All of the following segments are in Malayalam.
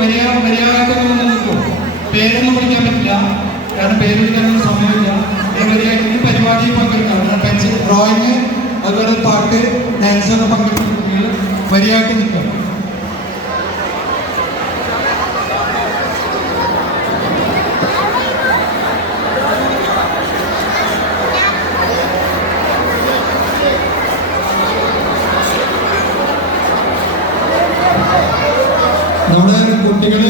മര്യാദക്കൊന്നും നിൽക്കും. പേരൊന്നും വിളിക്കാൻ പറ്റില്ല, കാരണം പേര് വിളിക്കാനൊന്നും സമയമില്ല. ഈ പരിപാടിയിൽ പങ്കെടുക്കാം. പെൻസിൽ ഡ്രോയിങ്, അതുപോലെ പാട്ട്, ഡാൻസൊക്കെ പങ്കെടുക്കുന്ന കുട്ടികൾ മര്യാദക്ക് നിൽക്കണം. നമ്മുടെ കുട്ടികൾ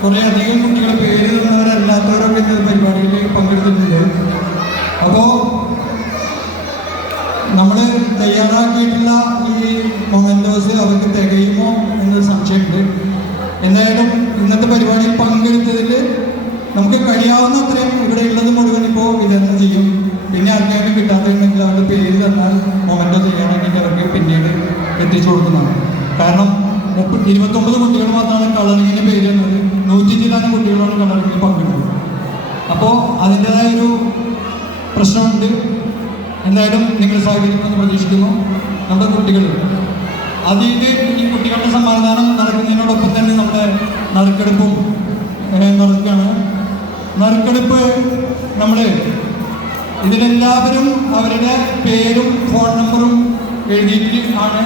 കുറേ അധികം കുട്ടികളെ പേര് തന്നവരല്ലാത്തവരൊക്കെ ഇന്ന പരിപാടിയിൽ പങ്കെടുത്തിട്ടുണ്ട്. അപ്പോൾ നമ്മൾ തയ്യാറാക്കിയിട്ടുള്ള ഈ മൊമെന്റോസ് അവർക്ക് തികയുമോ എന്നൊരു സംശയമുണ്ട്. എന്തായാലും ഇന്നത്തെ പരിപാടിയിൽ പങ്കെടുത്തതിൽ നമുക്ക് കഴിയാവുന്ന അത്രയും ഇവിടെ ഉള്ളത് മുഴുവൻ ഇപ്പോൾ വിതരണം ചെയ്യും. പിന്നെ ആർക്കാർക്ക് കിട്ടാത്തുണ്ടെങ്കിൽ അവരുടെ പേര് തന്നാൽ മൊമെന്റോ തയ്യാറാക്കിയിട്ട് അവർക്ക് പിന്നീട് എത്തിച്ചു കൊടുക്കുന്നതാണ്. കാരണം 29 കുട്ടികൾ മാത്രമാണ് കളറിങ്ങിന് പേര് തന്നത്. 100 ചില്ലാനും കുട്ടികളാണ് കളറിങ്ങിൽ പങ്കെടുക്കുന്നത്. അപ്പോൾ അതിൻ്റെതായൊരു പ്രശ്നമുണ്ട്. എന്തായാലും നിങ്ങൾ സഹകരിക്കുമെന്ന് പ്രതീക്ഷിക്കുന്നു. നമ്മുടെ കുട്ടികൾ അതിൽ ഈ കുട്ടികളുടെ സമ്മാനദാനം നടക്കുന്നതിനോടൊപ്പം തന്നെ നമ്മുടെ നറുക്കെടുപ്പും നടക്കുകയാണ്. നറുക്കെടുപ്പ് നമ്മൾ ഇതിലെല്ലാവരും അവരുടെ പേരും ഫോൺ നമ്പറും എഴുതിയിട്ട് ആണ്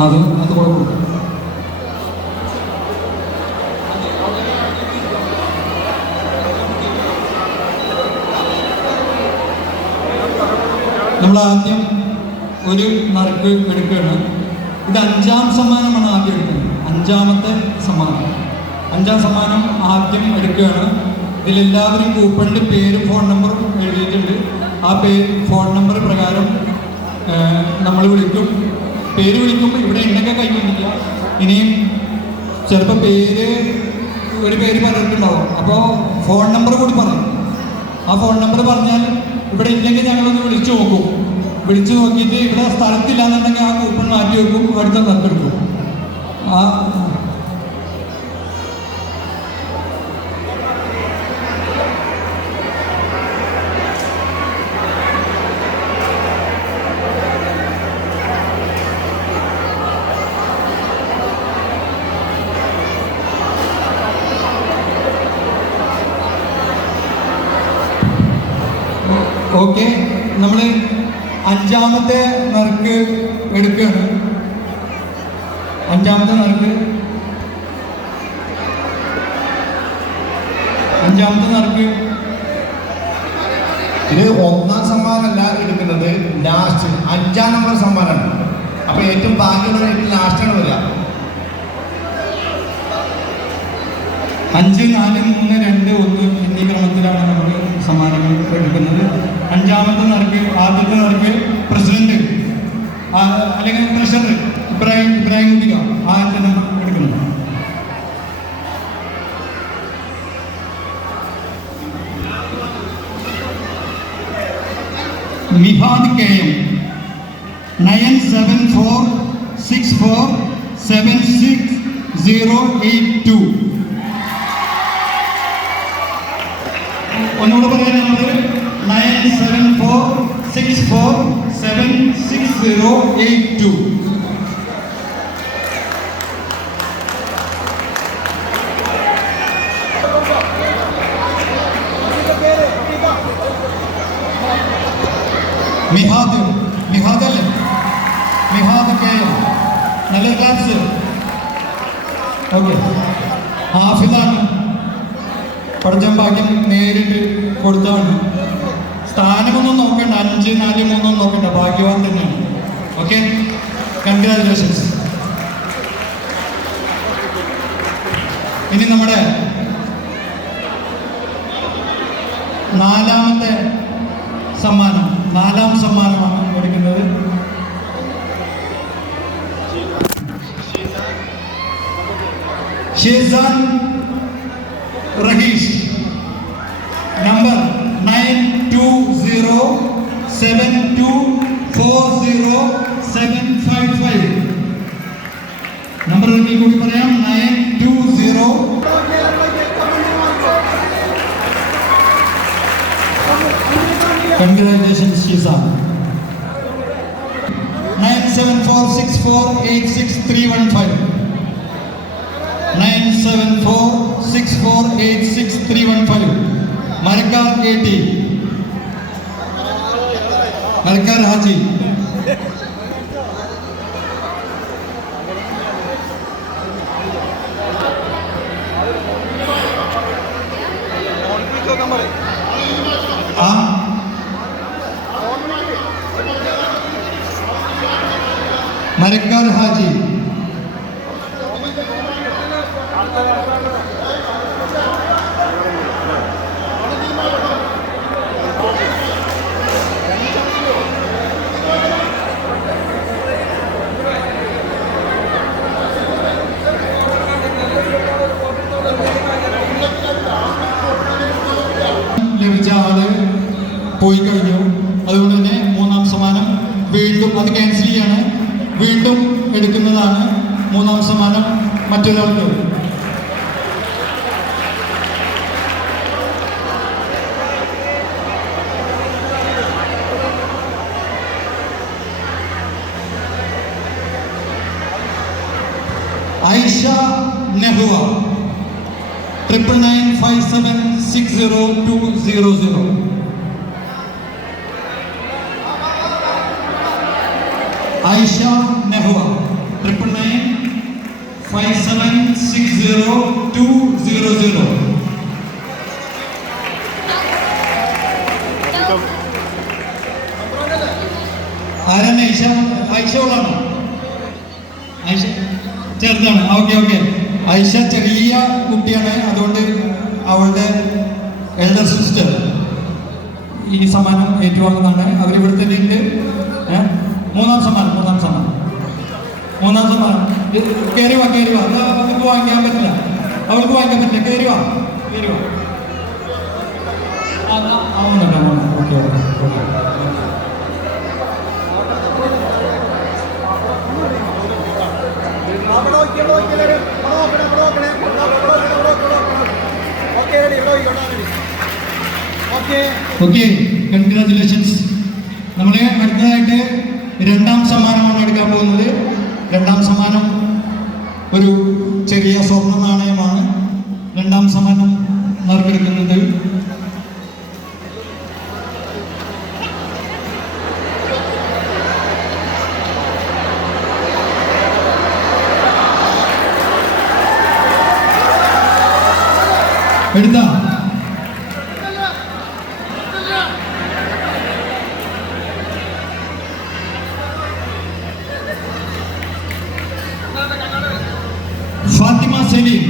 അത് കുഴപ്പമില്ല. നമ്മൾ ആദ്യം ഒരു നറുക്ക് എടുക്കുകയാണ്. ഇത് 5ാം സമ്മാനമാണ് ആദ്യം എടുക്കുന്നത്. 5ാമത്തെ സമ്മാനം. 5ാം സമ്മാനം ആദ്യം എടുക്കുകയാണ്. ഇതിലെല്ലാവരും കൂപ്പണിൽ പേരും ഫോൺ നമ്പറും എഴുതിയിട്ടുണ്ട്. ആ ഫോൺ നമ്പർ പ്രകാരം നമ്മൾ വിളിക്കും. പേര് വിളിക്കുമ്പോൾ ഇവിടെ ഉണ്ടെങ്കിൽ കൈവന്നില്ല. ഇനിയും ചിലപ്പോൾ ഒരു പേര് പറഞ്ഞിട്ടുണ്ടാവും. അപ്പോൾ ഫോൺ നമ്പർ കൂടി പറയും. ആ ഫോൺ നമ്പർ പറഞ്ഞാൽ ഇവിടെ ഇല്ലെങ്കിൽ ഞങ്ങളൊന്ന് വിളിച്ചു നോക്കും. വിളിച്ചു നോക്കിയിട്ട് ഇവിടെ സ്ഥലത്തില്ല എന്നുണ്ടെങ്കിൽ ആ കൂപ്പൺ മാറ്റി വെക്കും, അടുത്ത നറുക്കെടുക്കും. ഓക്കെ, നമ്മൾ 5ാമത്തെ നറുക്ക് എടുക്കുകയാണ്. 5ാമത്തെ നറുക്ക് ഇത് 1ാം സമ്മാനമല്ല എടുക്കുന്നത്, ലാസ്റ്റ് 5ാം നമ്പർ സമ്മാനമാണ്. അപ്പൊ ഏറ്റവും ഭാഗ്യമുള്ള ഏറ്റവും ലാസ്റ്റാണ് വരിക. 5, 4, 3, 2, 1 എന്നീ ക്രമത്തിലാണ് നമ്മൾ സമ്മാനങ്ങൾ എടുക്കുന്നത്. 5ാമത്തെ നറുക്ക്, ആദ്യത്തെ നറുക്ക് പ്രസിഡന്റ് അല്ലെങ്കിൽ ട്രഷറർ ഇബ്രാഹിം കുട്ടിക ആദ്യത്തെ നമ്പർ എടുക്കുന്നത്. മിഹാദ് KM 9746476082. ഒന്നുകൂടെ പറയാൻ നമ്പർ 9746476082. മിഹാദ് KM നല്ല ക്ലാസ്. ഓക്കെ, ഹാഫിദാണ്. പഠിച്ചാൻ ഭാഗ്യം നേരിട്ട് കൊടുത്താണ്. സ്ഥാനമൊന്നും നോക്കണ്ട, 5, 4, 3 നോക്കണ്ട, ഭാഗ്യവാൻ തന്നെയാണ്. Okay, congratulations. ഇനി നമ്മുടെ 4ാമത്തെ സമ്മാനം, 4ാം സമ്മാനമാണ് എടുക്കുന്നത്. ഷെയ്സാൻ റഹീഷ്, നമ്പർ 9207240755. നമ്പർ ഒരിക്കൽ കൂടി പറയാം, 920. കൺഗ്രാജുലേഷൻസ് ഷീസാൻ. 9746486 315 മരക്കാർ KT മരക്കാർ ഹാജി മരക്കാർ ഹാജി ലഭിച്ച ആള് പോയി കഴിഞ്ഞു. അതുകൊണ്ട് തന്നെ മൂന്നാം സമ്മാനം വീണ്ടും അത് ക്യാൻസൽ ചെയ്യാണ്, വീണ്ടും എടുക്കുന്നതാണ്. മൂന്നാം സമ്മാനം മറ്റൊരാൾക്ക്. ഐഷ നെഹുവ 9995760200. ഐഷ നെഹുവ 9995760200. ആരാണ് ഐഷ? ഐഷോളാണോ? ഐഷ ചെറുതാണ്. ഓക്കെ. ഐഷ ചെറിയ കുട്ടിയാണ്, അതുകൊണ്ട് അവളുടെ എൽഡർ സിസ്റ്റർ ഈ സമ്മാനം ഏറ്റുവാങ്ങുന്നതാണ്. അവരിവിടെ തന്നെ ഉണ്ട്. മൂന്നാം സമ്മാനം കയറി വാ. അവൾക്ക് വാങ്ങിക്കാൻ പറ്റില്ല. കയറി വാ. ഓക്കെ. Okay, congratulations. നമ്മൾ അടുത്തതായിട്ട് രണ്ടാം സമ്മാനമാണ് എടുക്കാൻ പോകുന്നത്. രണ്ടാം സമ്മാനം ഒരു ചെറിയ സ്വർണ്ണ നാണയമാണ്. രണ്ടാം സമ്മാനം നറുക്കെടുക്കുന്നത് എടുത്താ ഫാത്തിമ സലീം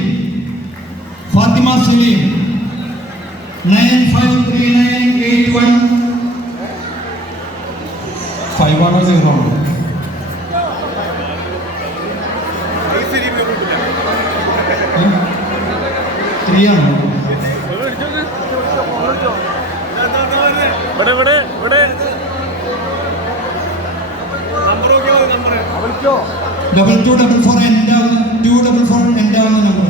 953981 5 ആണോ 0 ആണോ? ാണോ? ഡബിൾ 244 എൻ്റെ 244 എൻ്റെ ആവുന്ന നമ്പർ.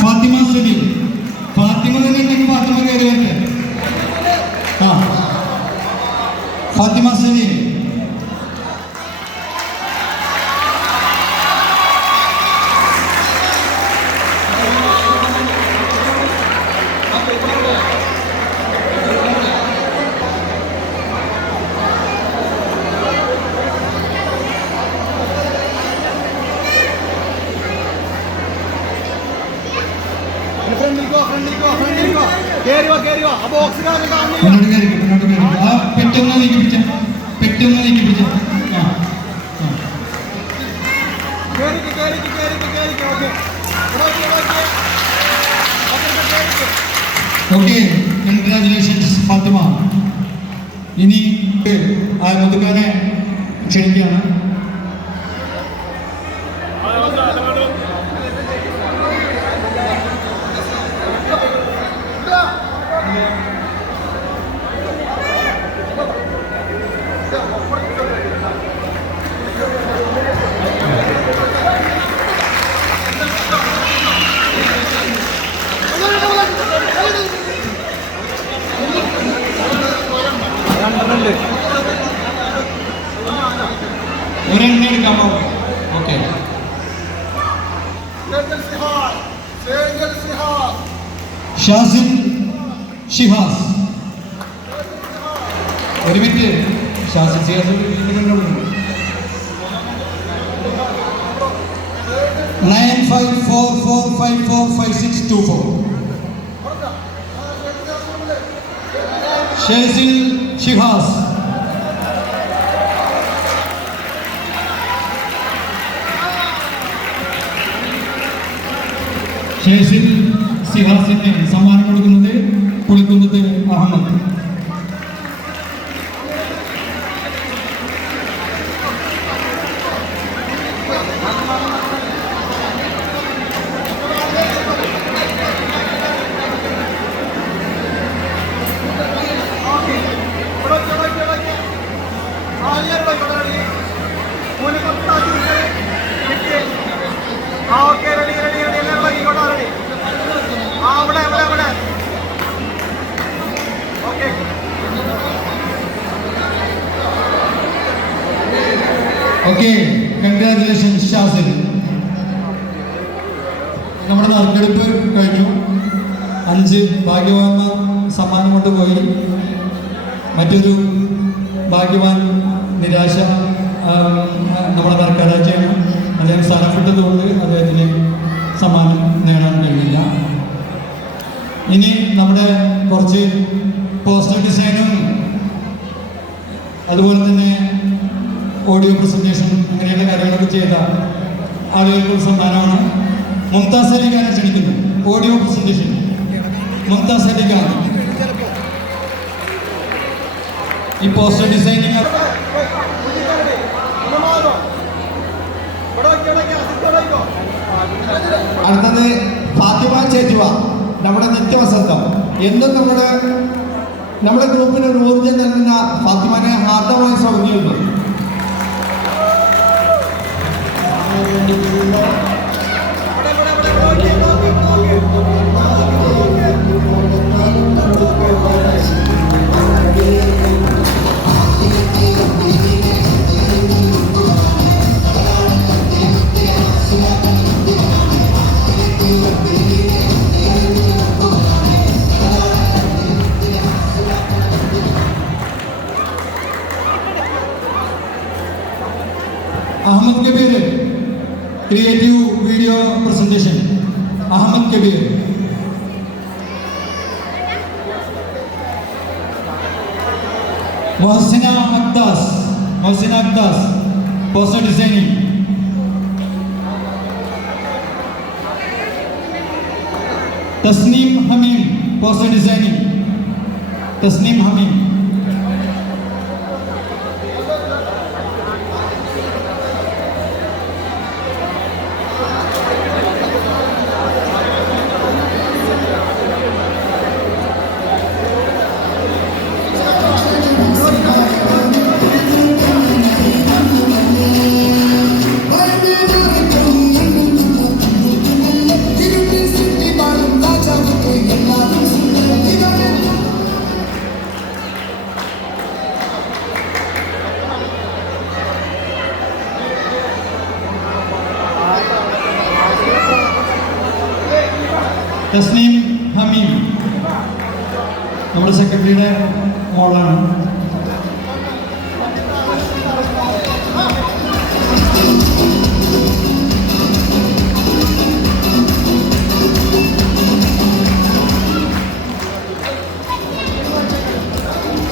ഫാത്തിമ സലീം. ഫാത്തിമ തന്നെ ഉണ്ടെങ്കിൽ ഫാത്തിമ കയറി വരട്ടെ. ഫാത്തിമ സലീം. പെട്ടെന്ന് നീക്കിപ്പിച്ച ഓക്കെ. കൺഗ്രാജുലേഷൻസ് ഫാത്തിമ. ഇനി ആ മുതുക്കാനെ ക്ഷണിക്കുകയാണ്. ഒരെണ്ണം എടുക്കാമോ? ഓക്കെ. ഷാസിൻ ഷിഹാസ്. ഒരു മിനിറ്റ്. ഷാസിൻ ഷിഹാസ് 9544545624. ഷാസിൻ ഷിഹാസ്. ഷേസിൽ സിഹാസിന് സമ്മാനം കൊടുക്കുന്നത് കുളിക്കുന്നത് അഹമ്മദ്. Okay, congratulations Shazin. നമ്മുടെ നറുക്കെടുപ്പ് കഴിഞ്ഞു. 5 ഭാഗ്യവാന്മാർ സമ്മാനം കൊണ്ടുപോയി. മറ്റൊരു ഭാഗ്യവാൻ നിരാശ നമ്മുടെ നറുക്കരാഴ്ചയാണ്. അദ്ദേഹം സ്ഥലപ്പെട്ടതുകൊണ്ട് അദ്ദേഹത്തിന് സമ്മാനം നേടാൻ കഴിഞ്ഞില്ല. ഇനി നമ്മുടെ കുറച്ച് പോസ്റ്റർ ഡിസൈനും അതുപോലെ തന്നെ ഓഡിയോ പ്രസന്റേഷൻ അങ്ങനെയുള്ള കാര്യങ്ങളൊക്കെ ചെയ്ത ആളുകൾക്കുള്ള സമ്മാനമാണ്. മുംതാസ് അലി ഖാനെ ക്ഷണിക്കുന്നു. Audio presentation Mumtaz Ali Khan. ഈ പോസ്റ്റർ ഡിസൈനിങ് അടുത്തത് ഫാത്തിമ ചേച്ചുവ, നമ്മുടെ നിത്യവസന്തം. എന്നും നമ്മുടെ ഗ്രൂപ്പിന് ഒരു ഊർജ്ജം നൽകുന്ന ഫാത്തിമനെ ഹാർദമായി സ്വാഗതം ചെയ്യുന്നു. Ahmed Kabir, creative video presentation. Ahmed Kabir. Mohsina Aktas, poster designing. Tasneem Hameem, poster designing. Tasneem Hameem. Tasneem Hameem നമ്മുടെ സെക്രട്ടറിയുടെ മോളാണ്.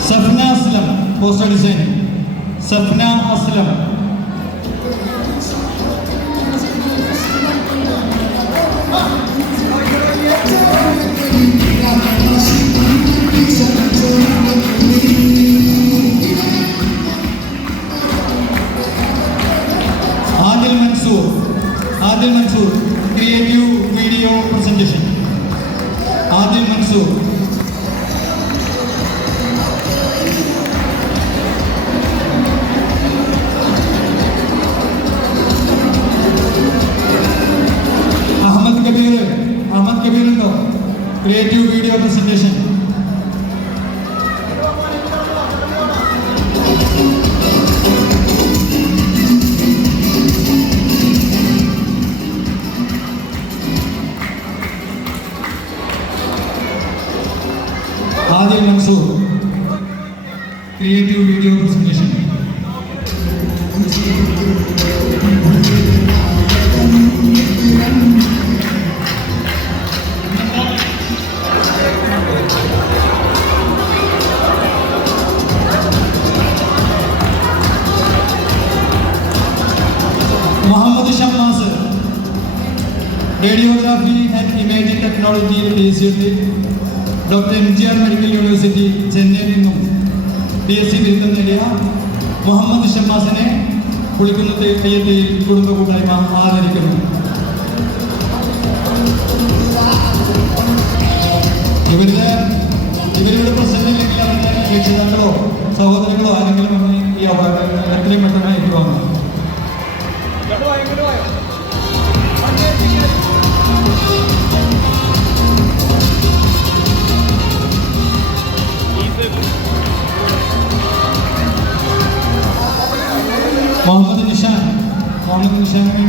Safna Aslam, poster design. Safna Aslam. Adil Mansoor, creative video presentation. Adil Mansoor. Adil Mansoor, creative video presentation. Muhammad Shammas, radiography and imaging ടെക്നോളജിയിൽ PhD, doctor MGR medical university ചെന്നൈയിൽ നിന്നും BSc ബിരുദം നേടിയ മുഹമ്മദ് ഷമ്മാസിനെ കുളിക്കുന്നത് തെയ്യത്തിൽ കുടുംബ കൂട്ടായ്മ ആദരിക്കുന്നു. ഇവരുടെ പ്രസന്റ് ഇല്ലെങ്കിൽ അവരുടെ രക്ഷിതാക്കളോ സഹോദരങ്ങളോ ആരെങ്കിലും ഒന്ന് ഈ അവാർഡ് എത്രയും പെട്ടെന്ന് ഏറ്റുവാങ്ങുന്നു. മുഹമ്മദ് നിഷാന് വേണ്ടി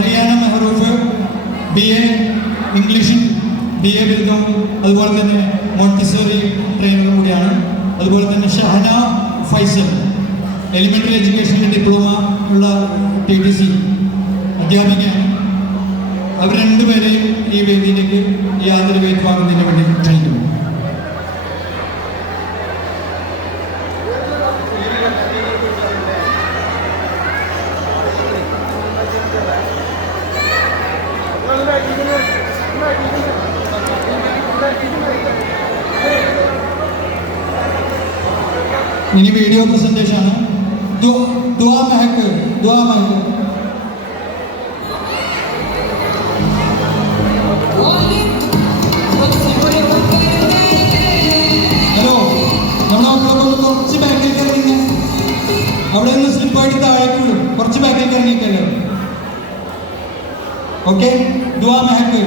റയ്യാന മെഹറൂഫ് BA ഇംഗ്ലീഷും BA ബിരുദവും അതുപോലെ തന്നെ മോണ്ടിസോറി ട്രെയിനറും കൂടിയാണ്. അതുപോലെ തന്നെ ഷഹന ഫൈസൽ, എലിമെൻ്ററി എഡ്യൂക്കേഷനിൽ ഡിപ്ലോമ ഉള്ള TTC അധ്യാപികയാണ്. അവർ രണ്ടുപേരെയും ഈ വേദിയിലേക്ക് ഈ ആദരവ് ഏറ്റുവാങ്ങുന്നതിന് വേണ്ടി ക്ഷണിക്കുന്നു. ഇനി വീഡിയോ പ്രസന്റേഷൻ ആണ്. ദുആ മഹക്ക് ഹലോ, നമ്മുടെ മക്കളൊക്കെ കുറച്ച് ബാക്കിലേക്ക് ഇറങ്ങി, അവിടെ നിന്ന് സ്ലിപ്പായിട്ട് താഴേക്ക് വിടും. കുറച്ച് ബാക്കിലേക്ക് ഇറങ്ങിക്കല്ലോ. ഓക്കെ, ദുആ മഹക്ക്.